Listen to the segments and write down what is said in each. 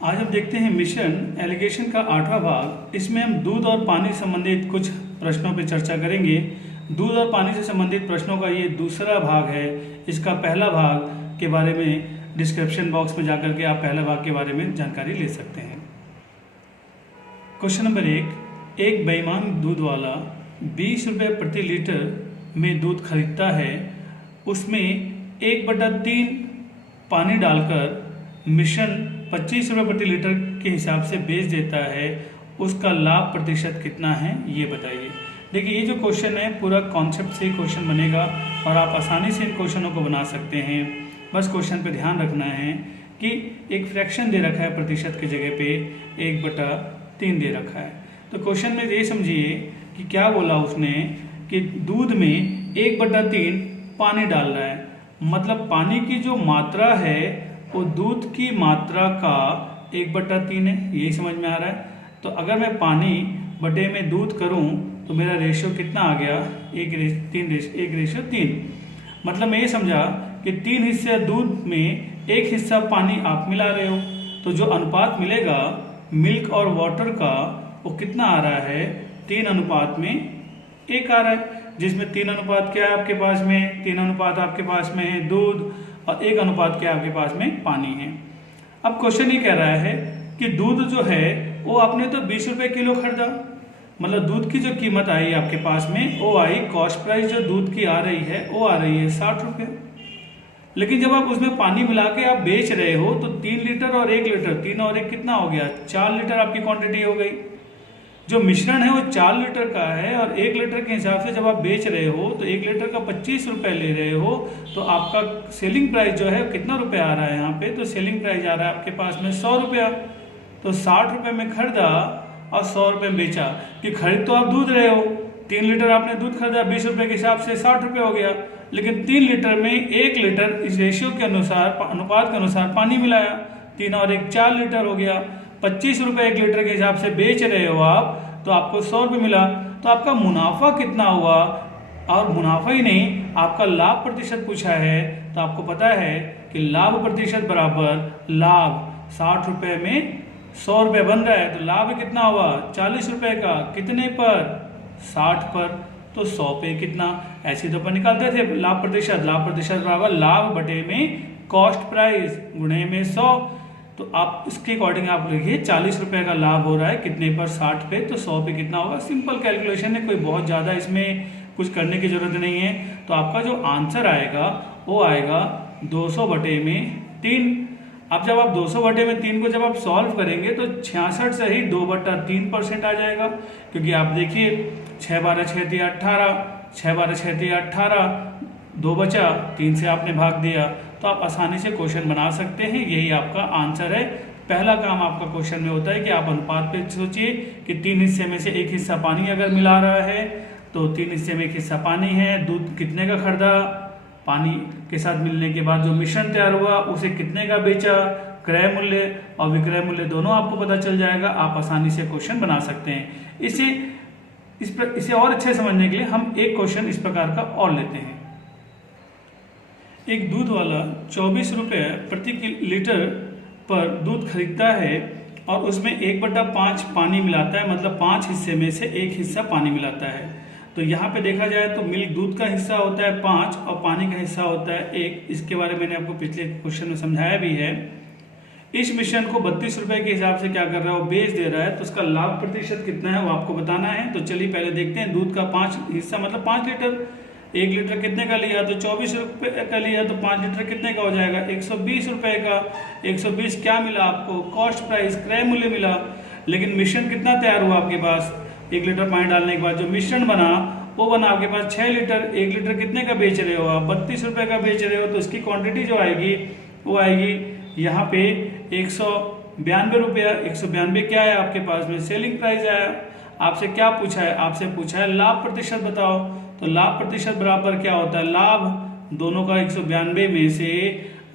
आज हम देखते हैं मिशन एलिगेशन का 8वां भाग। इसमें हम दूध और पानी संबंधित कुछ प्रश्नों पर चर्चा करेंगे। दूध और पानी से संबंधित प्रश्नों का ये दूसरा भाग है। इसका पहला भाग के बारे में डिस्क्रिप्शन बॉक्स में जाकर के आप पहला भाग के बारे में जानकारी ले सकते हैं। क्वेश्चन नंबर 1, एक बेईमान दूध वाला 20 रुपये प्रति लीटर में दूध खरीदता है। उसमें 1/3 पानी डालकर मिश्रण 25 रुपये प्रति लीटर के हिसाब से बेच देता है। उसका लाभ प्रतिशत कितना है ये बताइए। देखिए, ये जो क्वेश्चन है पूरा कॉन्सेप्ट से क्वेश्चन बनेगा और आप आसानी से इन क्वेश्चनों को बना सकते हैं। बस क्वेश्चन पे ध्यान रखना है कि एक फ्रैक्शन दे रखा है प्रतिशत की जगह पे 1/3 दे रखा है। तो क्वेश्चन में ये समझिए कि क्या बोला उसने कि दूध में 1/3 पानी डाल रहा है, मतलब पानी की जो मात्रा है वो दूध की मात्रा का 1/3 है। यही समझ में आ रहा है। तो अगर मैं पानी बटे में दूध करूं तो मेरा रेशियो कितना आ गया, 1:3। मतलब मैं ये समझा कि 3 हिस्से दूध में 1 हिस्सा पानी आप मिला रहे हो, तो जो अनुपात मिलेगा मिल्क और वाटर का वो कितना आ रहा है, 3:1 आ रहा है। जिसमें 3 अनुपात क्या है आपके पास में, 3 अनुपात आपके पास में है दूध और 1 अनुपात क्या आपके पास में पानी है। अब क्वेश्चन ये कह रहा है कि दूध जो है वो आपने तो 20 रुपये किलो खरीदा, मतलब दूध की जो कीमत आई आपके पास में वो आई, कॉस्ट प्राइस जो दूध की आ रही है वो आ रही है 60 रुपये। लेकिन जब आप उसमें पानी मिला के आप बेच रहे हो तो 3 लीटर और 1 लीटर, 3 और 1 कितना हो गया, 4 लीटर आपकी क्वांटिटी हो गई। जो मिश्रण है वो 4 लीटर का है और 1 लीटर के हिसाब से जब आप बेच रहे हो तो 1 लीटर का 25 रुपये ले रहे हो, तो आपका सेलिंग प्राइस जो है कितना रुपये आ रहा है यहाँ पे, तो सेलिंग प्राइस आ रहा है आपके पास में 100 रुपया। तो 60 रुपये में खरीदा और 100 रुपये में बेचा। कि खरीद तो आप दूध रहे हो, 3 लीटर आपने दूध खरीदा 20 रुपये के हिसाब से 60 रुपये हो गया, लेकिन 3 लीटर में 1 लीटर इस रेशियो के अनुसार, अनुपात के अनुसार पानी मिलाया, 3 और 1 4 लीटर हो गया। 25 रुपये 1 लीटर के हिसाब से बेच रहे हो आप, तो आपको 100 रुपये मिला। तो आपका मुनाफा कितना हुआ, और मुनाफा ही नहीं आपका लाभ प्रतिशत पूछा है। तो आपको पता है कि लाभ प्रतिशत बराबर लाभ, 60 रुपये में 100 रुपये बन रहा है, तो लाभ कितना हुआ 40 रुपये का, कितने पर, 60 पर। तो 100 पे कितना, ऐसे तो अपन निकालते थे लाभ प्रतिशत बराबर लाभ बटे में कॉस्ट प्राइस गुणे में 100। तो आप इसके अकॉर्डिंग आप लिखिए 40 रुपये का लाभ हो रहा है कितने पर, 60 पे, तो 100 पे कितना होगा। सिंपल कैलकुलेशन है, कोई बहुत ज़्यादा इसमें कुछ करने की जरूरत नहीं है। तो आपका जो आंसर आएगा वो आएगा 200 बटे में 3। अब जब आप 200 बटे में 3 को जब आप सॉल्व करेंगे तो 66 से ही 2/3% आ जाएगा। क्योंकि आप देखिए 6 12 6 3 18, 6 12 6 3 18, 2 बचा, 3 से आपने भाग दिया, तो आप आसानी से क्वेश्चन बना सकते हैं। यही आपका आंसर है। पहला काम आपका क्वेश्चन में होता है कि आप अनुपात पे सोचिए कि 3 हिस्से में से 1 हिस्सा पानी अगर मिला रहा है तो 3 हिस्से में 1 हिस्सा पानी है। दूध कितने का खरीदा, पानी के साथ मिलने के बाद जो मिश्रण तैयार हुआ उसे कितने का बेचा, क्रय मूल्य और विक्रय मूल्य दोनों आपको पता चल जाएगा। आप आसानी से क्वेश्चन बना सकते हैं। इसे और अच्छे समझने के लिए हम एक क्वेश्चन इस प्रकार का और लेते हैं। एक दूध वाला 24 रुपये प्रति लीटर पर दूध खरीदता है और उसमें 1/5 पानी मिलाता है, मतलब 5 हिस्से में से 1 हिस्सा पानी मिलाता है। तो यहाँ पे देखा जाए तो मिल्क दूध का हिस्सा होता है 5 और पानी का हिस्सा होता है 1। इसके बारे में मैंने आपको पिछले क्वेश्चन में समझाया भी है। इस मिश्रण को 32 रुपये के हिसाब से क्या कर रहा है, वो बेच दे रहा है। तो उसका लाभ प्रतिशत कितना है वो आपको बताना है। तो चलिए पहले देखते हैं। दूध का 5 हिस्सा मतलब 5 लीटर, 1 लीटर कितने का लिया, तो 24 रुपये का लिया, तो 5 लीटर कितने का हो जाएगा, 120 रुपये का। 120 क्या मिला आपको, कॉस्ट प्राइस, क्रय मूल्य मिला। लेकिन मिश्रण कितना तैयार हुआ आपके पास, 1 लीटर पानी डालने के बाद जो मिश्रण बना वो बना आपके पास 6 लीटर। 1 लीटर कितने का बेच रहे हो आप, 32 रुपये का बेच रहे हो। तो इसकी क्वांटिटी जो आएगी वो आएगी यहाँ पे 192 रुपया। 192 क्या है आपके पास में, सेलिंग प्राइस आया। आपसे क्या पूछा है, आपसे पूछा है लाभ प्रतिशत बताओ। तो लाभ प्रतिशत बराबर क्या होता है, लाभ दोनों का 192 में से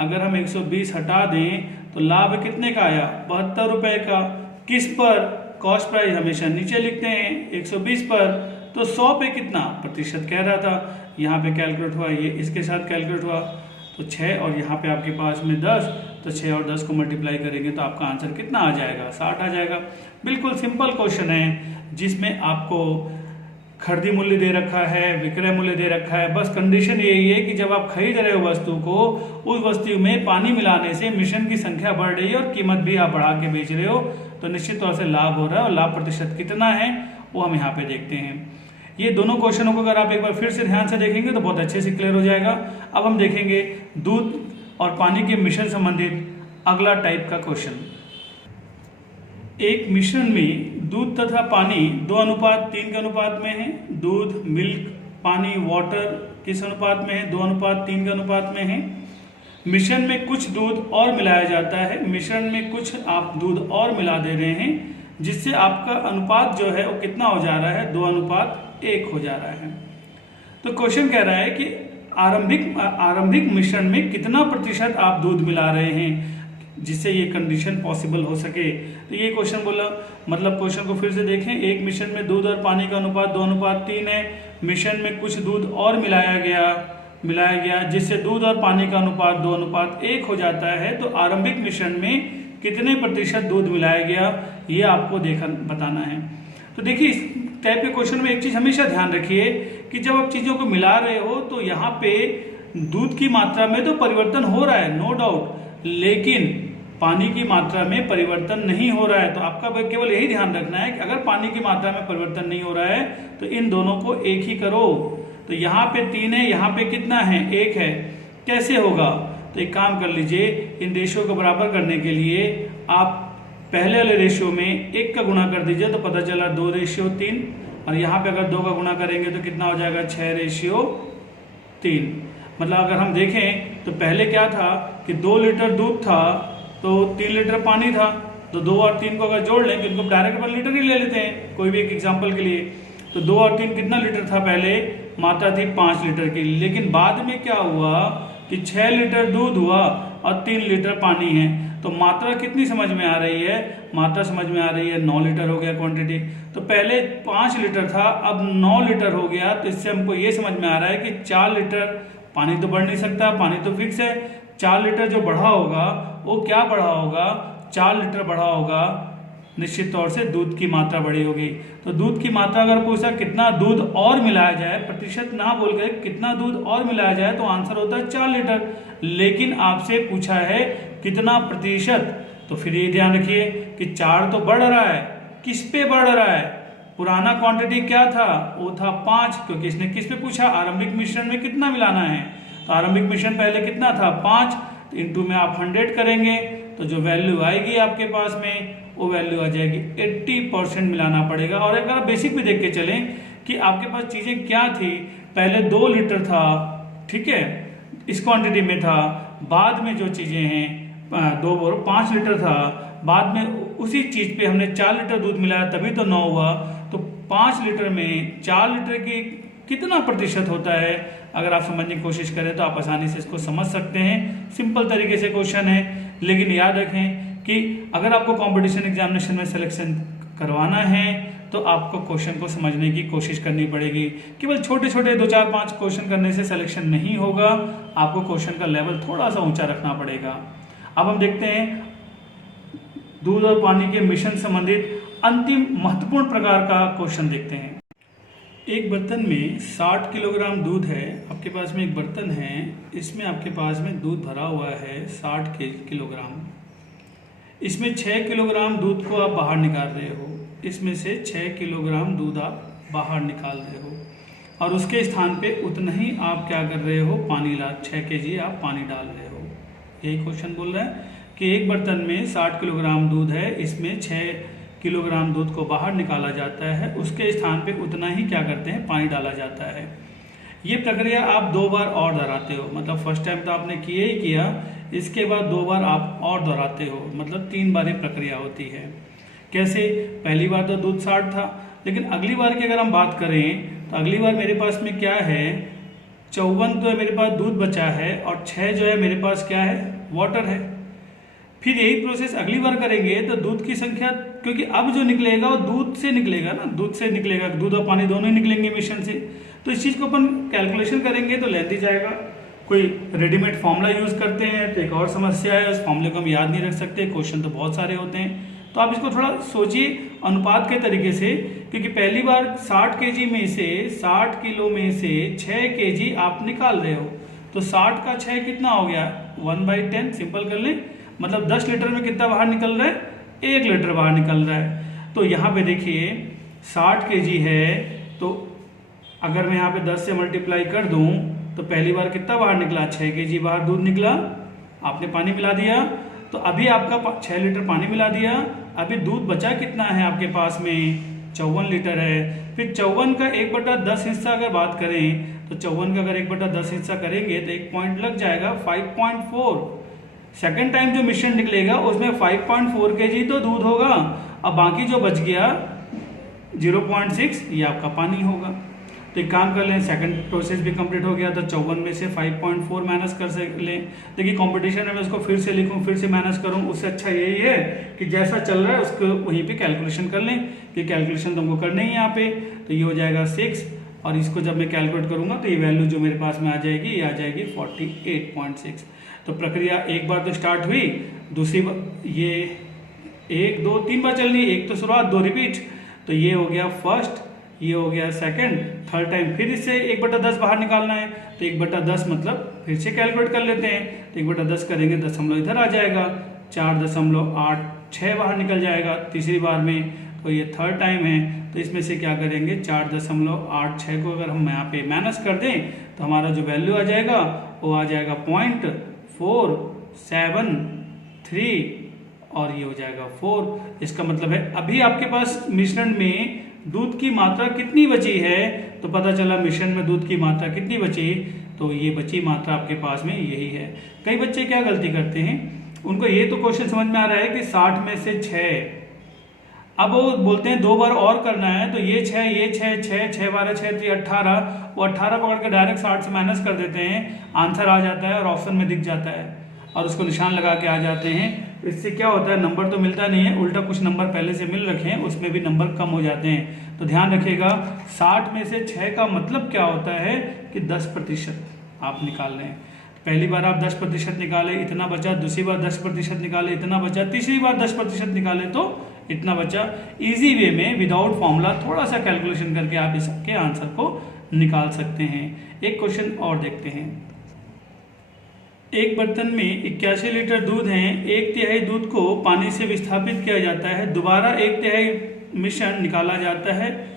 अगर हम 120 हटा दें तो लाभ कितने का आया, 72 रुपये का। किस पर, कॉस्ट प्राइस हमेशा नीचे लिखते हैं, 120 पर। तो 100 पे कितना प्रतिशत कह रहा था, यहाँ पे कैलकुलेट हुआ, ये इसके साथ कैलकुलेट हुआ तो 6 और यहाँ पे आपके पास में 10, तो 6 और 10 को मल्टीप्लाई करेंगे तो आपका आंसर कितना आ जाएगा, 60 आ जाएगा। बिल्कुल सिंपल क्वेश्चन है जिसमें आपको खरीदी मूल्य दे रखा है, विक्रय मूल्य दे रखा है। बस कंडीशन यही है कि जब आप खरीद रहे हो वस्तु को, उस वस्तु में पानी मिलाने से मिश्रण की संख्या बढ़ रही है और कीमत भी आप बढ़ा के बेच रहे हो, तो निश्चित तौर से लाभ हो रहा है। और लाभ प्रतिशत कितना है वो हम यहाँ पे देखते हैं। ये दोनों क्वेश्चनों को अगर आप एक बार फिर से ध्यान से देखेंगे तो बहुत अच्छे से क्लियर हो जाएगा। अब हम देखेंगे दूध और पानी के मिश्रण संबंधित अगला टाइप का क्वेश्चन। एक मिश्रण में दूध तथा पानी 2:3 के अनुपात में है। दूध, मिल्क, पानी, वाटर किस अनुपात में है, 2:3 के अनुपात में है। मिश्रण में कुछ दूध और मिलाया जाता है। मिश्रण में कुछ आप दूध और मिला दे रहे हैं जिससे आपका अनुपात जो है वो कितना हो जा रहा है, 2:1 हो जा रहा है। तो क्वेश्चन कह रहा है कि आरंभिक मिश्रण में कितना प्रतिशत आप दूध मिला रहे हैं जिससे ये कंडीशन पॉसिबल हो सके। तो ये क्वेश्चन बोला, मतलब क्वेश्चन को फिर से देखें। एक मिश्रण में दूध और पानी का अनुपात 2:3 है। मिश्रण में कुछ दूध और मिलाया गया जिससे दूध और पानी का अनुपात 2:1 हो जाता है। तो आरंभिक मिश्रण में कितने प्रतिशत दूध मिलाया गया ये आपको बताना है। तो देखिए इस टाइप के क्वेश्चन में एक चीज हमेशा ध्यान रखिए कि जब आप चीजों को मिला रहे हो तो यहाँ पे दूध की मात्रा में तो परिवर्तन हो रहा है, नो डाउट, लेकिन पानी की मात्रा में परिवर्तन नहीं हो रहा है। तो आपका केवल यही ध्यान रखना है कि अगर पानी की मात्रा में परिवर्तन नहीं हो रहा है तो इन दोनों को एक ही करो। तो यहाँ पे 3 है, यहाँ पे कितना है, 1 है। कैसे होगा, तो एक काम कर लीजिए, इन रेशियो को बराबर करने के लिए आप पहले वाले रेशियो में 1 का गुणा कर दीजिए तो पता चला 2:3, और यहाँ पे अगर 2 का गुणा करेंगे तो कितना हो जाएगा, 6:3। मतलब अगर हम देखें तो पहले क्या था कि 2 लीटर दूध था तो 3 लीटर पानी था। तो 2 और 3 को अगर जोड़ लें तो इनको डायरेक्ट 1 लीटर ही ले लेते हैं कोई भी एक एग्जाम्पल के लिए। तो 2 और 3 कितना लीटर था, पहले मात्रा थी 5 लीटर की। लेकिन बाद में क्या हुआ कि 6 लीटर दूध हुआ और 3 लीटर पानी है। तो मात्रा कितनी समझ में आ रही है, मात्रा समझ में आ रही है 9 लीटर हो गया क्वांटिटी। तो पहले 5 लीटर था, अब 9 लीटर हो गया। तो इससे हमको ये समझ में आ रहा है कि 4 लीटर, पानी तो बढ़ नहीं सकता, पानी तो फिक्स है, 4 लीटर जो बढ़ा होगा वो क्या बढ़ा होगा, 4 लीटर बढ़ा होगा। निश्चित तौर से दूध की मात्रा बढ़ी होगी। तो दूध की मात्रा अगर पूछा कितना दूध और मिलाया जाए, प्रतिशत ना बोल के कितना दूध और मिलाया जाए, तो आंसर होता है 4 लीटर। लेकिन आपसे पूछा है कितना प्रतिशत, तो फिर ये ध्यान रखिए कि 4 तो बढ़ रहा है, किस पे बढ़ रहा है, पुराना क्वांटिटी क्या था, वो था 5, क्योंकि इसने किस पे पूछा, आरंभिक मिश्रण में कितना मिलाना है। तो आरंभिक मिश्रण पहले कितना था, 5, तो इंटू में आप 100 करेंगे तो जो वैल्यू आएगी आपके पास में वो वैल्यू आ जाएगी 80% मिलाना पड़ेगा। और अगर आप बेसिक में देख के चलें कि आपके पास चीजें क्या थी, पहले 2 लीटर था, ठीक है, इस क्वांटिटी में था, बाद में जो चीजें हैं 5 लीटर था, बाद में उसी चीज पे हमने 4 लीटर दूध मिलाया तभी तो 9 हुआ। तो 5 लीटर में 4 लीटर की कितना प्रतिशत होता है, अगर आप समझने की कोशिश करें तो आप आसानी से इसको समझ सकते हैं। सिंपल तरीके से क्वेश्चन है, लेकिन याद रखें कि अगर आपको कंपटीशन एग्जामिनेशन में सिलेक्शन करवाना है तो आपको क्वेश्चन को समझने की कोशिश करनी पड़ेगी। केवल छोटे छोटे 2, 4, 5 क्वेश्चन करने से सिलेक्शन नहीं होगा, आपको क्वेश्चन का लेवल थोड़ा सा ऊंचा रखना पड़ेगा। अब हम देखते हैं दूध और पानी के मिश्रण संबंधित अंतिम महत्वपूर्ण प्रकार का क्वेश्चन देखते हैं। एक बर्तन में 60 किलोग्राम दूध है, आपके पास में एक बर्तन है, इसमें आपके पास में दूध भरा हुआ है 60 किलोग्राम। इसमें 6 किलोग्राम दूध को आप बाहर निकाल रहे हो, इसमें से 6 किलोग्राम दूध आप बाहर निकाल रहे हो और उसके स्थान पे उतना ही आप क्या कर रहे हो, पानी 6 kg आप पानी डाल रहे हो। यही क्वेश्चन बोल रहा है कि एक बर्तन में 60 किलोग्राम दूध है, इसमें 6 किलोग्राम दूध को बाहर निकाला जाता है, उसके स्थान पे उतना ही क्या करते हैं, पानी डाला जाता है। ये प्रक्रिया आप 2 बार और दोहराते हो, मतलब फर्स्ट टाइम तो आपने किया ही किया, इसके बाद 2 बार आप और दोहराते हो, मतलब 3 बार ये प्रक्रिया होती है। कैसे, पहली बार तो दूध 60 था, लेकिन अगली बार की अगर हम बात करें तो अगली बार मेरे पास में क्या है, 54 तो मेरे पास दूध बचा है और 6 जो है मेरे पास क्या है, वाटर है। फिर यही प्रोसेस अगली बार करेंगे तो दूध की संख्या, क्योंकि अब जो निकलेगा वो दूध से निकलेगा ना, दूध से निकलेगा, दूध और पानी दोनों ही निकलेंगे मिश्रण से। तो इस चीज को अपन कैलकुलेशन करेंगे तो लेंथी जाएगा, कोई रेडीमेड फॉर्मूला यूज करते हैं तो एक और समस्या है, उस फॉर्मूले को हम याद नहीं रख सकते, क्वेश्चन तो बहुत सारे होते हैं। तो आप इसको थोड़ा सोचिए अनुपात के तरीके से, क्योंकि पहली बार 60 केजी में से 60 किलो में से 6 केजी आप निकाल रहे हो, तो 60 का 6 कितना हो गया 1/10, सिंपल कर लें, मतलब 10 लीटर में कितना बाहर निकल रहा है, 1 लीटर बाहर निकल रहा है। तो यहाँ पे देखिए 60 केजी है, तो अगर मैं यहाँ पे 10 से मल्टीप्लाई कर दूं तो पहली बार कितना बाहर निकला, 6 केजी बाहर दूध निकला, आपने पानी मिला दिया, तो अभी आपका 6 लीटर पानी मिला दिया, अभी दूध बचा कितना है आपके पास में 54 लीटर है। फिर 54 का 1/10 हिस्सा अगर बात करें तो 54 का अगर 1/10 हिस्सा करेंगे तो 1 पॉइंट लग जाएगा 5.4। सेकेंड टाइम जो मिश्रण निकलेगा उसमें 5.4 केजी तो दूध होगा, अब बाकी जो बच गया 0.6 ये आपका पानी होगा। तो एक काम कर लें, सेकंड प्रोसेस भी कंप्लीट हो गया, तो 54 में से 5.4 माइनस कर लें। देखिए कंपटीशन में मैं उसको फिर से लिखूं, फिर से माइनस करूं, उससे अच्छा यही है कि जैसा चल रहा है उसको वहीं पे कैलकुलेशन कर लें, कि कैलकुलेशन तो हमको करनी है यहाँ पे। तो ये हो जाएगा 6, और इसको जब मैं कैलकुलेट करूंगा तो ये वैल्यू जो मेरे पास में आ जाएगी, ये आ जाएगी 48.6। तो प्रक्रिया एक बार तो स्टार्ट हुई, दूसरी बार ये 1 2 3 बार चलनी, एक तो शुरुआत 2 रिपीट, तो ये हो गया फर्स्ट, ये हो गया सेकंड, थर्ड टाइम फिर इससे 1/10 बाहर निकालना है, तो 1/10 मतलब फिर से कैलकुलेट कर लेते हैं, तो 1/10 करेंगे, दशमलव इधर आ जाएगा, 4.86 बाहर निकल जाएगा तीसरी बार में। तो ये थर्ड टाइम है, तो इसमें से क्या करेंगे 4.86 को अगर हम यहाँ पे माइनस कर दें तो हमारा जो वैल्यू आ जाएगा वो आ जाएगा 0.473, और ये हो जाएगा 4। इसका मतलब है अभी आपके पास मिश्रण में दूध की मात्रा कितनी बची है, तो पता चला मिश्रण में दूध की मात्रा कितनी बची, तो ये बची मात्रा आपके पास में यही है। कई बच्चे क्या गलती करते हैं, उनको ये तो क्वेश्चन समझ में आ रहा है कि 60 में से 6, अब वो बोलते हैं 2 बार और करना है, तो ये 6 ये 6 6 6 12 6 3 18, वो 18 पकड़ के डायरेक्ट 60 से माइनस कर देते हैं, आंसर आ जाता है और ऑप्शन में दिख जाता है और उसको निशान लगा के आ जाते हैं। इससे क्या होता है, नंबर तो मिलता नहीं है, उल्टा कुछ नंबर पहले से मिल रखे हैं, उसमें भी नंबर कम हो जाते हैं। तो ध्यान रखिएगा 60 में से 6 का मतलब क्या होता है कि 10% आप निकाल रहे हैं। पहली बार आप 10% निकाले, इतना बचा, दूसरी बार 10% निकाले, इतना बचा, तीसरी बार 10% निकाले तो इतना बचा। इजी वे में विदाउट फॉर्मूला थोड़ा सा कैलकुलेशन करके आप इसके आंसर को निकाल सकते हैं। एक क्वेश्चन और देखते हैं। एक बर्तन में 81 लीटर दूध है, 1/3 दूध को पानी से विस्थापित किया जाता है, दोबारा 1/3 मिश्रण निकाला जाता है,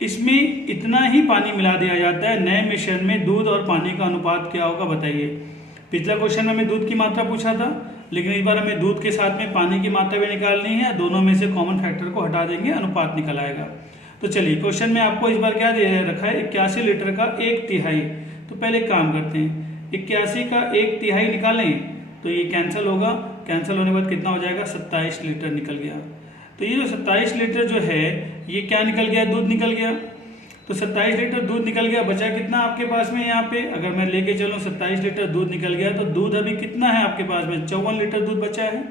इसमें इतना ही पानी मिला दिया जाता है, नए मिश्रण में दूध और पानी का अनुपात क्या होगा बताइए। पिछला क्वेश्चन में हमें दूध की मात्रा पूछा था, लेकिन इस बार हमें दूध के साथ में पानी की मात्रा भी निकालनी है, दोनों में से कॉमन फैक्टर को हटा देंगे, अनुपात निकल आएगा। तो चलिए क्वेश्चन में आपको इस बार क्या दे रखा है, 81 लीटर का 1/3। तो पहले काम करते हैं, 81 का 1/3 निकालें तो ये कैंसिल होगा, कैंसिल होने के बाद कितना हो जाएगा 27 लीटर निकल गया। तो ये जो 27 लीटर जो है ये क्या निकल गया, दूध निकल गया। तो 27 लीटर दूध निकल गया, बचा कितना आपके पास में यहाँ पे, अगर मैं लेके चलूँ 27 लीटर दूध निकल गया, तो दूध अभी कितना है आपके पास में, 54 लीटर दूध बचा है।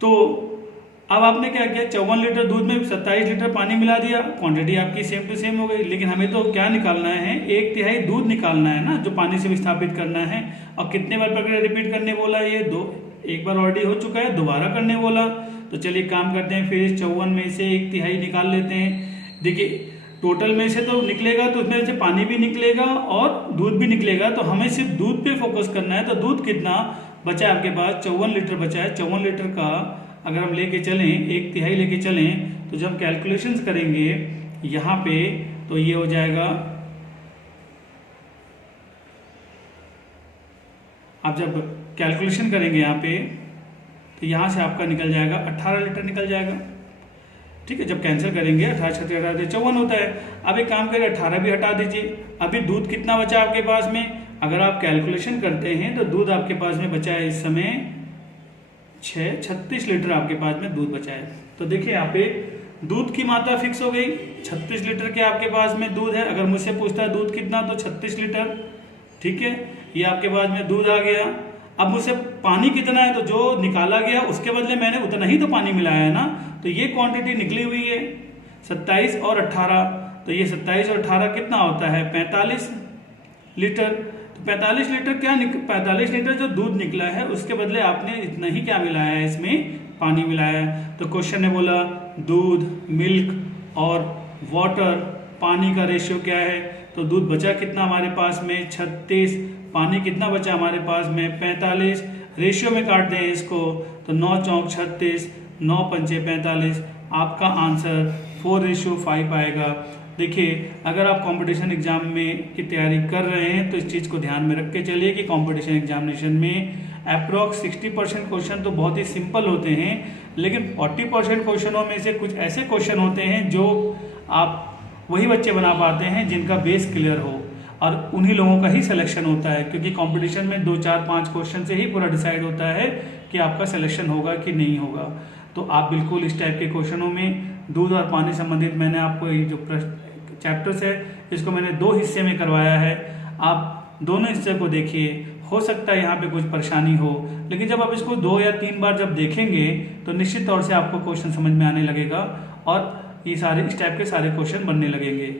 तो अब आपने क्या किया, 54 लीटर दूध में 27 लीटर पानी मिला दिया, क्वांटिटी आपकी सेम टू सेम हो गई, लेकिन हमें तो क्या निकालना है, 1/3 दूध निकालना है ना, जो पानी से विस्थापित करना है। और कितने बार प्रक्रिया रिपीट करने बोला, ये एक बार ऑलरेडी हो चुका है, दोबारा करने बोला। तो चलिए काम करते हैं, फिर 54 में से 1/3 निकाल लेते हैं। देखिए टोटल में से तो निकलेगा, तो उसमें से पानी भी निकलेगा और दूध भी निकलेगा, तो हमें सिर्फ दूध पे फोकस करना है। तो दूध कितना बचा है आपके पास, 54 लीटर बचा है। 54 लीटर का अगर हम लेके चलें, 1/3 लेके चलें, तो जब कैलकुलेशंस करेंगे यहाँ पे तो ये हो जाएगा, आप जब कैलकुलेशन करेंगे यहाँ पे तो यहाँ से आपका निकल जाएगा 18 लीटर निकल जाएगा। ठीक है, जब कैंसिल करेंगे 18 छत्तीस 54 होता है। अब एक काम करें, 18 भी हटा दीजिए। अभी दूध कितना बचा आपके पास में, अगर आप कैलकुलेशन करते हैं तो दूध आपके पास में बचा है इस समय 36 लीटर आपके पास में दूध बचा है। तो देखिए यहाँ पे दूध की मात्रा फिक्स हो गई, 36 लीटर के आपके पास में दूध है। अगर मुझसे पूछता है दूध कितना, तो 36 लीटर। ठीक है, ये आपके पास में दूध आ गया। अब मुझसे पानी कितना है, तो जो निकाला गया उसके बदले मैंने उतना ही तो पानी मिलाया है ना, तो ये क्वांटिटी निकली हुई है 27 और 18। तो ये 27 और 18 कितना होता है 45 लीटर। तो 45 लीटर 45 लीटर जो दूध निकला है उसके बदले आपने इतना ही क्या मिलाया है, इसमें पानी मिलाया है। तो क्वेश्चन ने बोला दूध, मिल्क और वाटर, पानी का रेशियो क्या है। तो दूध बचा कितना हमारे पास में 36, पानी कितना बचा हमारे पास में 45। रेशियो में काट दें इसको तो 9 चौक 36, 9 पंचे 45। आपका आंसर 4:5 आएगा। देखिए, अगर आप कंपटीशन एग्जाम में की तैयारी कर रहे हैं तो इस चीज़ को ध्यान में रख के चलिए कि कंपटीशन एग्जामिनेशन में अप्रोक्स 60% क्वेश्चन तो बहुत ही सिंपल होते हैं, लेकिन 40% क्वेश्चनों में से कुछ ऐसे क्वेश्चन होते हैं जो आप वही बच्चे बना पाते हैं जिनका बेस क्लियर हो, और उन्हीं लोगों का ही सिलेक्शन होता है, क्योंकि कंपटीशन में 2 4 5 क्वेश्चन से ही पूरा डिसाइड होता है कि आपका सिलेक्शन होगा कि नहीं होगा। तो आप बिल्कुल इस टाइप के क्वेश्चनों में दूध और पानी संबंधित मैंने आपको ये जो चैप्टर्स है इसको मैंने 2 हिस्से में करवाया है। आप दोनों हिस्से को देखिए, हो सकता है यहाँ पे कुछ परेशानी हो, लेकिन जब आप इसको 2 या 3 बार जब देखेंगे तो निश्चित तौर से आपको क्वेश्चन समझ में आने लगेगा और ये सारे इस टाइप के सारे क्वेश्चन बनने लगेंगे।